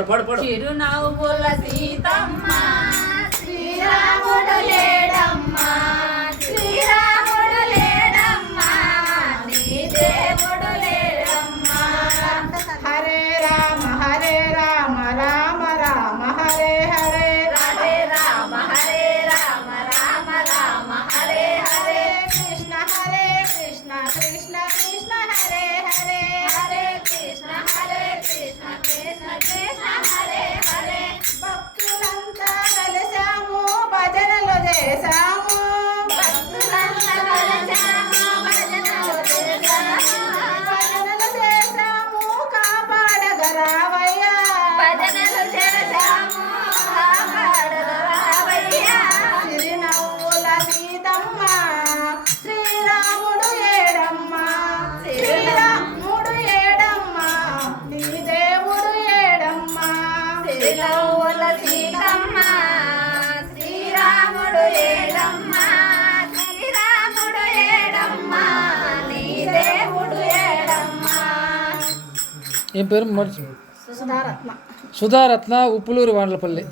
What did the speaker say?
చిరునవ్వుల సీతమ్మ శ్రీరాముడు లేడమ్మా శ్రీరాముడు లేడమ్మా నీ దేవుడు లేడమ్మా. హరే రామ రామ రామ హరే హరే హరే రామ రామ రామ హరే హరే కృష్ణ కృష్ణ కృష్ణ హరే హరే హరే కృష్ణ కృష్ణ కృష్ణ హరే హరే. భక్తులంతా కలిసాము భజనలు చేసాము భక్తులంతా కలిసాము భజనలు చేసాము భజనలు చేసాము కాపాడగరావయ్యా భజనలు చేసాము కాపాడగరావయ్యా. చిరునవ్వుల సీతమ్మ శ్రీరాముడు ఏడమ్మా శ్రీరాముడు ఏడమ్మా నీ దేవుడు ఏడమ్మా. చిరునవ్వుల సీతమ్మ శ్రీరాముడు ఏడమ్మా శ్రీరాముడు ఏడమ్మా నీ దేవుడు ఏడమ్మా. ఏం పేరు మర్చి సుధారత్న సుధారత్న ఉప్పులూరు వాండ్లపల్లి.